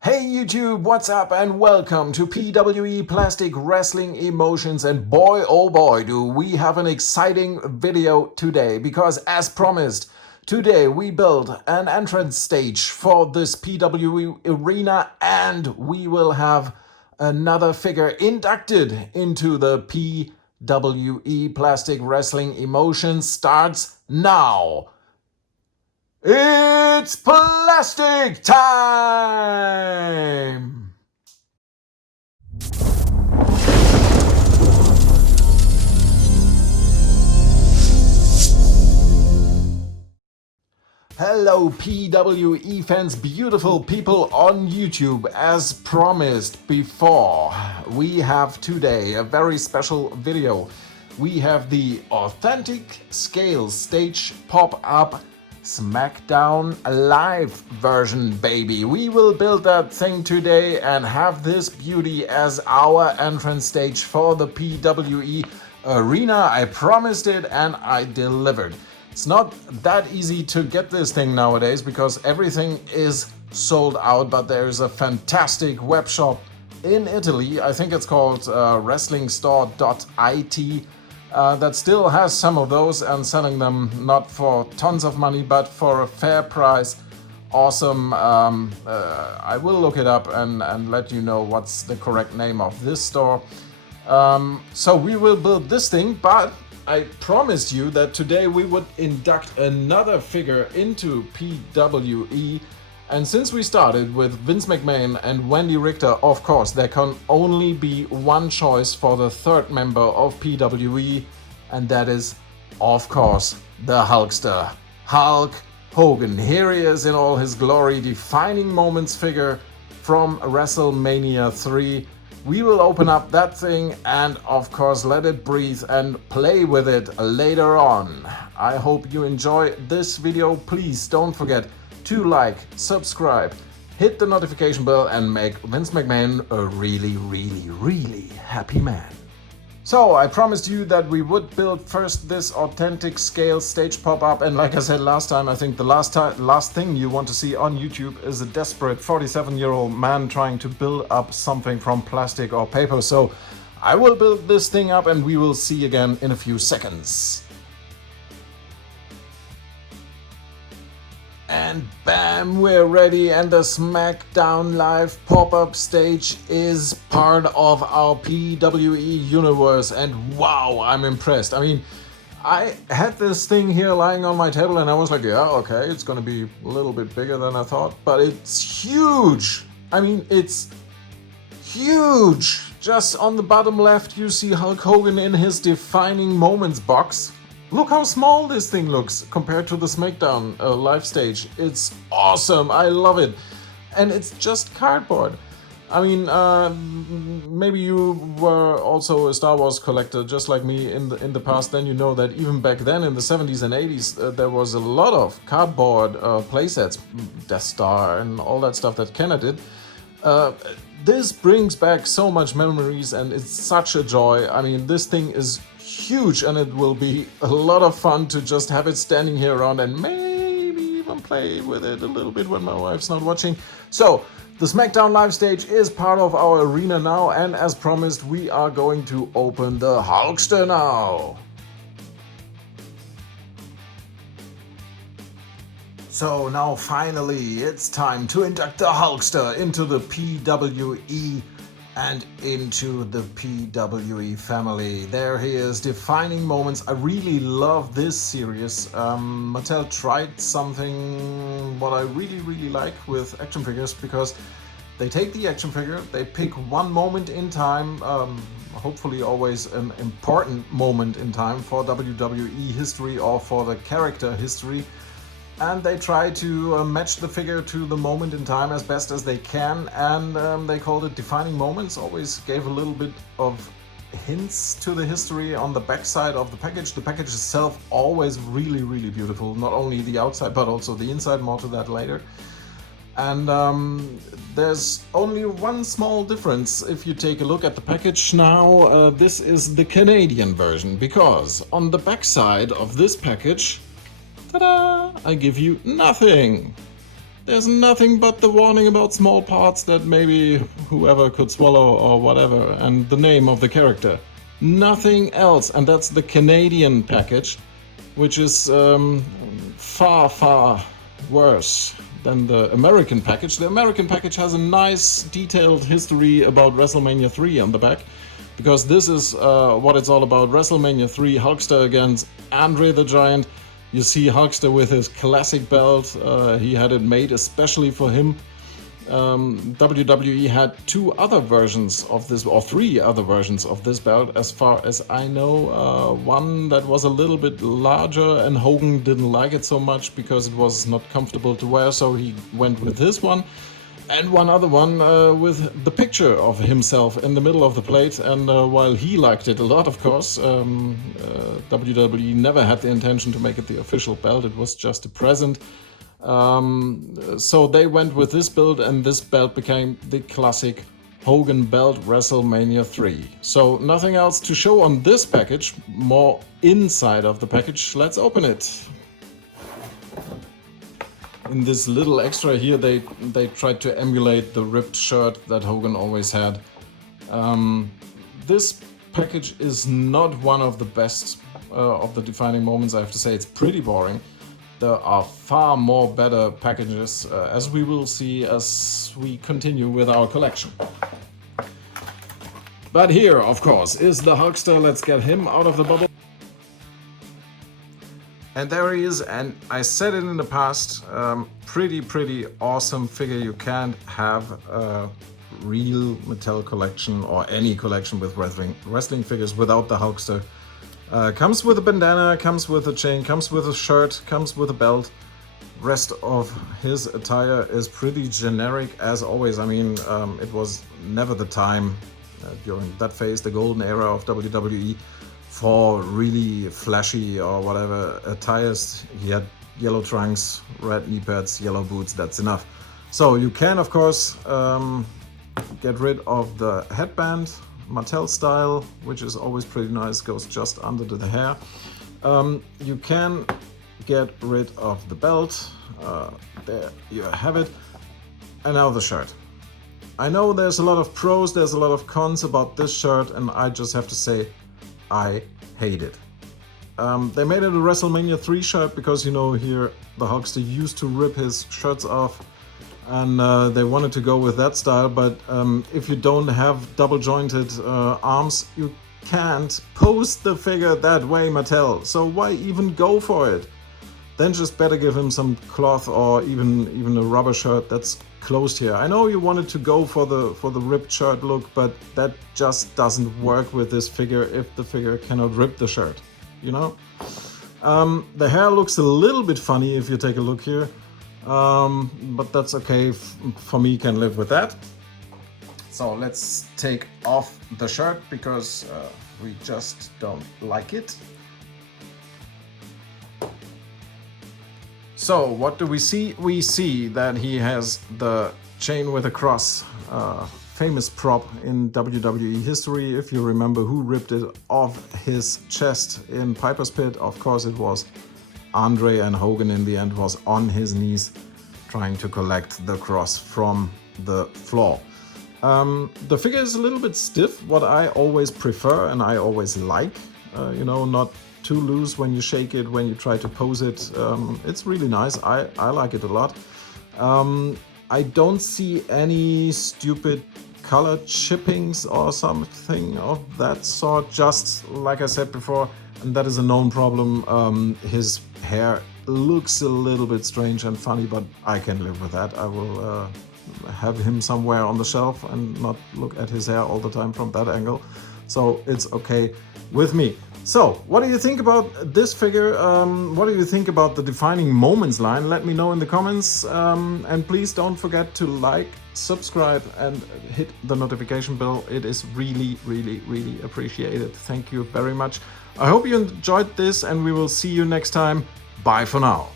Hey YouTube, what's up and welcome to PWE Plastic Wrestling Emotions, and boy oh boy do we have an exciting video today because as promised, today we build an entrance stage for this PWE arena and we will have another figure inducted into the PWE Plastic Wrestling Emotions. Starts now. It's plastic time! Hello PWE fans, beautiful people on YouTube. As promised before, we have today a very special video. We have the authentic scale stage pop-up Smackdown live version, baby. We will build that thing today and have this beauty as our entrance stage for the PWE arena. I promised it and I delivered. It's not that easy to get this thing nowadays because everything is sold out, but there's a fantastic web shop in Italy. I think it's called wrestlingstore.it. That still has some of those and selling them not for tons of money but for a fair price. Awesome. I will look it up and let you know what's the correct name of this store. So we will build this thing, but I promised you that today we would induct another figure into PWE. And since we started with Vince McMahon and Wendy Richter, of course, there can only be one choice for the third member of PWE, and that is, of course, the Hulkster. Hulk Hogan. Here he is in all his glory, defining moments figure from Wrestlemania III. We will open up that thing and, of course, let it breathe and play with it later on. I hope you enjoy this video. Please don't forget to like, subscribe, hit the notification bell and make Vince McMahon a really happy man. So I promised you that we would build first this authentic scale stage pop-up, and like I said last time, I think the last thing you want to see on YouTube is a desperate 47-year-old man trying to build up something from plastic or paper. So I will build this thing up and we will see again in a few seconds. And bam, we're ready, and the Smackdown live pop-up stage is part of our PWE universe, and wow, I'm impressed. I mean, I had this thing here lying on my table and I was like, yeah, okay, it's gonna be a little bit bigger than I thought, but it's huge. I mean, it's huge. Just on the bottom left you see Hulk Hogan in his defining moments box. Look how small this thing looks compared to the Smackdown live stage. It's awesome, I love it. And it's just cardboard. I mean, maybe you were also a Star Wars collector just like me in the past, then you know that even back then in the 70s and 80s there was a lot of cardboard playsets, Death Star and all that stuff that Kenner did. This brings back so much memories and it's such a joy. I mean, this thing is huge and it will be a lot of fun to just have it standing here around and maybe even play with it a little bit when my wife's not watching. So the Smackdown live stage is part of our arena now, and as promised we are going to open the Hulkster now. So now finally it's time to induct the Hulkster into the PWE and into the PWE family. There he is, defining moments. I really love this series. Mattel tried something what I really like with action figures, because they take the action figure, they pick one moment in time, hopefully always an important moment in time for WWE history or for the character history, and they try to match the figure to the moment in time as best as they can, and they called it defining moments. Always gave a little bit of hints to the history on the back side of the package. The package itself always really beautiful, not only the outside but also the inside, more to that later. And there's only one small difference if you take a look at the package now. This is the Canadian version, because on the back side of this package, ta-da, I give you nothing. There's nothing but the warning about small parts that maybe whoever could swallow or whatever, and the name of the character. Nothing else, and that's the Canadian package, which is far, far worse than the American package. The American package has a nice detailed history about Wrestlemania 3 on the back, because this is what it's all about. Wrestlemania 3, Hulkster against Andre the Giant. You see Hulkster with his classic belt. He had it made especially for him. WWE had 2 other versions of this, or 3 other versions of this belt, as far as I know. One that was a little bit larger, and Hogan didn't like it so much because it was not comfortable to wear, so he went with this one. And one other one with the picture of himself in the middle of the plate. And while he liked it a lot, of course, WWE never had the intention to make it the official belt. It was just a present. So they went with this build, and this belt became the classic Hogan belt Wrestlemania 3. So nothing else to show on this package, more inside of the package. Let's open it. In this little extra here, they tried to emulate the ripped shirt that Hogan always had. This package is not one of the best of the defining moments, I have to say. It's pretty boring. There are far more better packages, as we will see as we continue with our collection. But here, of course, is the Hulkster. Let's get him out of the bubble. And there he is, and I said it in the past, pretty awesome figure. You can't have a real Mattel collection or any collection with wrestling figures without the Hulkster. Comes with a bandana, comes with a chain, comes with a shirt, comes with a belt. Rest of his attire is pretty generic as always. I mean, it was never the time during that phase, the golden era of WWE, for really flashy or whatever attires. He had yellow trunks, red knee pads, yellow boots, that's enough. So you can, of course, get rid of the headband, Mattel style, which is always pretty nice, goes just under the hair. You can get rid of the belt. There you have it. And now the shirt. I know there's a lot of pros, there's a lot of cons about this shirt, and I just have to say, I hate it. They made it a WrestleMania 3 shirt because, you know, here the Hulkster used to rip his shirts off, and they wanted to go with that style. But if you don't have double jointed arms, you can't pose the figure that way, Mattel. So why even go for it? Then just better give him some cloth or even a rubber shirt that's closed here. I know you wanted to go for the ripped shirt look, but that just doesn't work with this figure if the figure cannot rip the shirt, you know? The hair looks a little bit funny if you take a look here, but that's okay. For me, can live with that. So let's take off the shirt because we just don't like it. So what do we see? We see that he has the chain with a cross, famous prop in WWE history. If you remember who ripped it off his chest in Piper's Pit, of course it was Andre, and Hogan in the end was on his knees trying to collect the cross from the floor. The figure is a little bit stiff, what I always prefer and I always like, you know, not too loose when you shake it, when you try to pose it. It's really nice. I like it a lot. I don't see any stupid color chippings or something of that sort, just like I said before, and that is a known problem. His hair looks a little bit strange and funny, but I can live with that. I will have him somewhere on the shelf and not look at his hair all the time from that angle. So it's okay with me. So, what do you think about this figure? What do you think about the defining moments line? Let me know in the comments. And please don't forget to like, subscribe, and hit the notification bell. It is really, really, really appreciated. Thank you very much. I hope you enjoyed this, and we will see you next time. Bye for now.